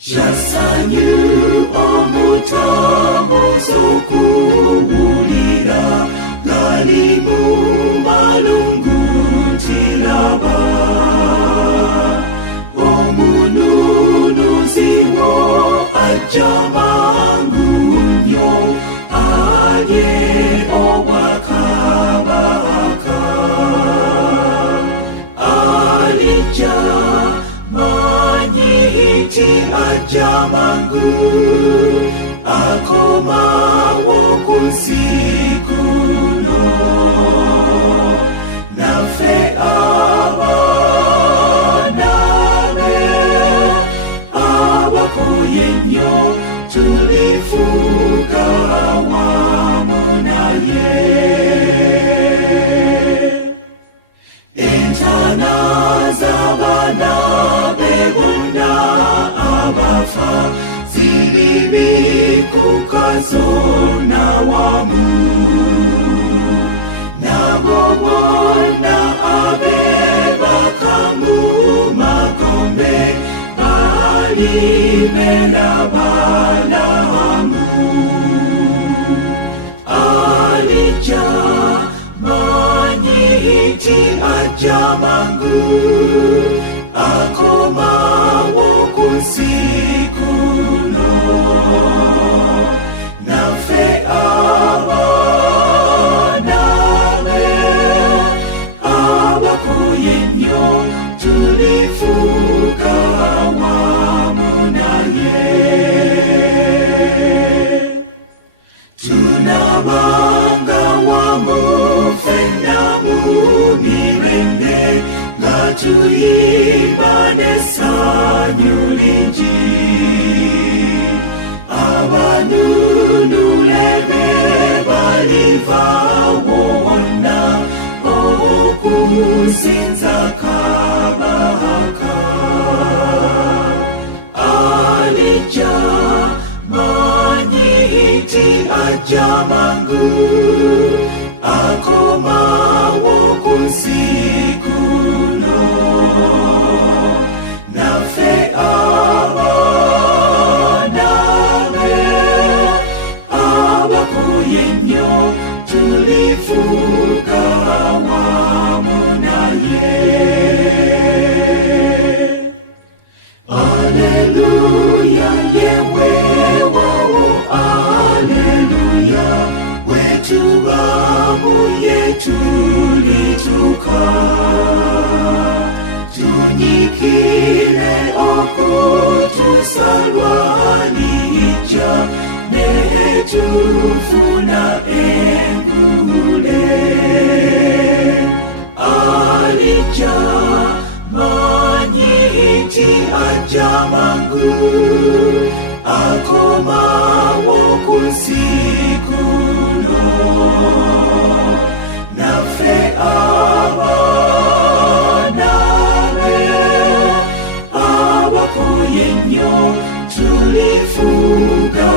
Shasanyu omutamo sokuwulira galimu malungu tilaba omununuzi wo ajja mangu nnyo alye obwakabaka alijja manyiti ajja mangu akomawo ku nsi kuno naffe abaana be abakoye nnyo tulifuuka wamu naye. Entaana z'abaana be bonna abafa ziribikuka zonna wamu nabo bonna abebaka mu magombe balimera balamu alijja manyiti ajja mangu akomawo ku nsi kuno naffe abaana be abakoye nnyo tulifuuka wamu naye. Tunabanga wamu ffenna mu mirembe nga tuyimba n'essanyu lingi abanunule be baliva wonna okusinza kabaka alijja manyiti ajja mangu akomawo ku nsi kuno naffe abaana be abakoye nnyo tulifuuka wamu naye. Aleluya yewewawo aleluya wetuba mu yetu lituka tunyikire okutusalwa lijja netufuna engule alijja manyiti ajja mangu akomawo ku nsi kuno naffe abaana be abakoye nnyo tulifuuka